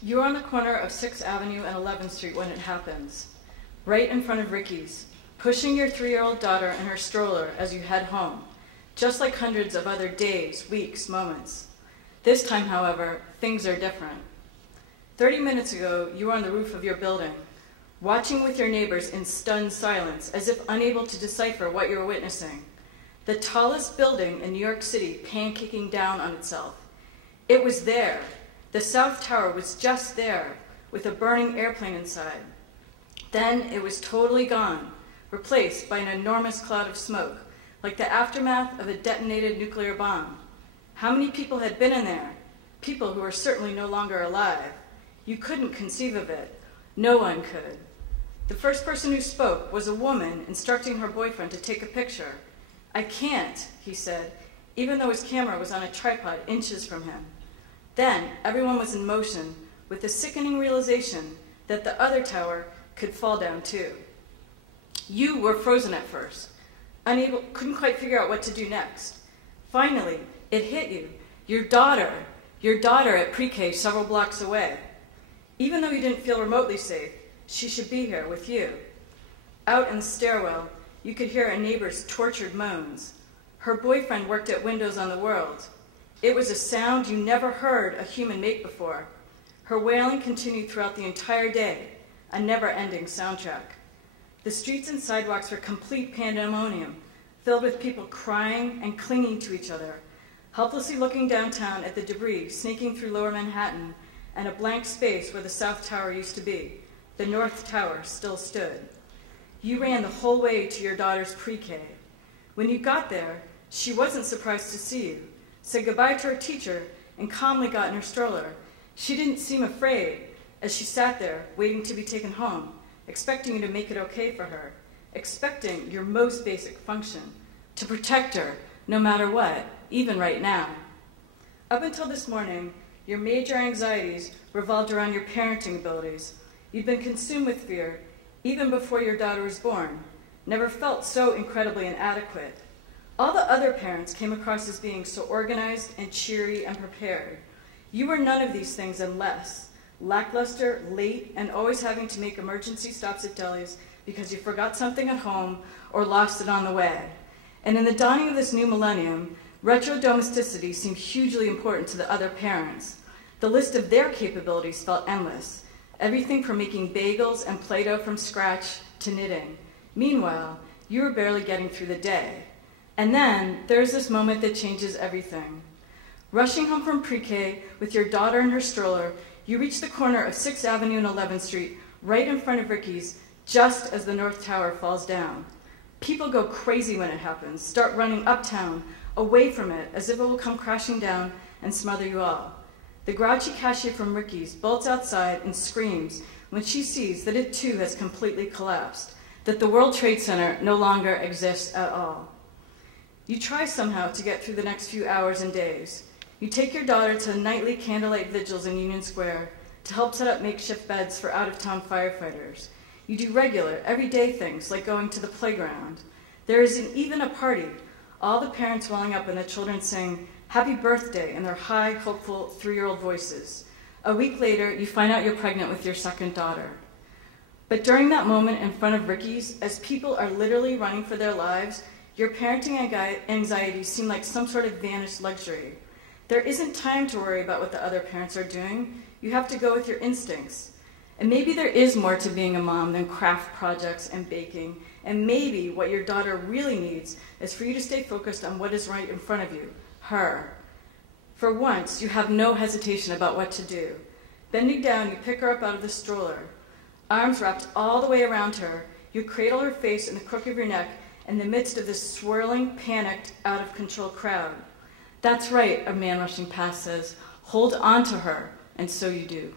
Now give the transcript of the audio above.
You're on the corner of 6th Avenue and 11th Street when it happens, right in front of Ricky's, pushing your 3-year-old daughter in her stroller as you head home, just like hundreds of other days, weeks, moments. This time, however, things are different. 30 minutes ago, you were on the roof of your building, watching with your neighbors in stunned silence, as if unable to decipher what you were witnessing. The tallest building in New York City pancaking down on itself. It was there. The South Tower was just there, with a burning airplane inside. Then it was totally gone, replaced by an enormous cloud of smoke, like the aftermath of a detonated nuclear bomb. How many people had been in there? People who were certainly no longer alive. You couldn't conceive of it. No one could. The first person who spoke was a woman instructing her boyfriend to take a picture. "I can't," he said, even though his camera was on a tripod inches from him. Then everyone was in motion with the sickening realization that the other tower could fall down too. You were frozen at first, couldn't quite figure out what to do next. Finally, it hit you. Your daughter at pre-K several blocks away. Even though you didn't feel remotely safe, she should be here with you. Out in the stairwell, you could hear a neighbor's tortured moans. Her boyfriend worked at Windows on the World. It was a sound you never heard a human make before. Her wailing continued throughout the entire day, a never-ending soundtrack. The streets and sidewalks were complete pandemonium, filled with people crying and clinging to each other, helplessly looking downtown at the debris sneaking through lower Manhattan and a blank space where the South Tower used to be. The North Tower still stood. You ran the whole way to your daughter's pre-K. When you got there, she wasn't surprised to see you, said goodbye to her teacher, and calmly got in her stroller. She didn't seem afraid as she sat there waiting to be taken home, expecting you to make it okay for her, expecting your most basic function, to protect her no matter what, even right now. Up until this morning, your major anxieties revolved around your parenting abilities. You'd been consumed with fear even before your daughter was born, never felt so incredibly inadequate. All the other parents came across as being so organized and cheery and prepared. You were none of these things and less, lackluster, late, and always having to make emergency stops at delis because you forgot something at home or lost it on the way. And in the dawning of this new millennium, retro domesticity seemed hugely important to the other parents. The list of their capabilities felt endless, everything from making bagels and Play-Doh from scratch to knitting. Meanwhile, you were barely getting through the day. And then there's this moment that changes everything. Rushing home from pre-K with your daughter in her stroller, you reach the corner of 6th Avenue and 11th Street, right in front of Ricky's, just as the North Tower falls down. People go crazy when it happens, start running uptown, away from it, as if it will come crashing down and smother you all. The grouchy cashier from Ricky's bolts outside and screams when she sees that it too has completely collapsed, that the World Trade Center no longer exists at all. You try somehow to get through the next few hours and days. You take your daughter to nightly candlelight vigils in Union Square to help set up makeshift beds for out-of-town firefighters. You do regular, everyday things like going to the playground. There is even a party, all the parents welling up and the children sing "Happy Birthday" in their high, hopeful 3-year-old voices. A week later, you find out you're pregnant with your second daughter. But during that moment in front of Ricky's, as people are literally running for their lives, your parenting anxieties seem like some sort of vanished luxury. There isn't time to worry about what the other parents are doing. You have to go with your instincts. And maybe there is more to being a mom than craft projects and baking. And maybe what your daughter really needs is for you to stay focused on what is right in front of you, her. For once, you have no hesitation about what to do. Bending down, you pick her up out of the stroller. Arms wrapped all the way around her, you cradle her face in the crook of your neck in the midst of this swirling, panicked, out-of-control crowd. "That's right," a man rushing past says. "Hold on to her," and so you do.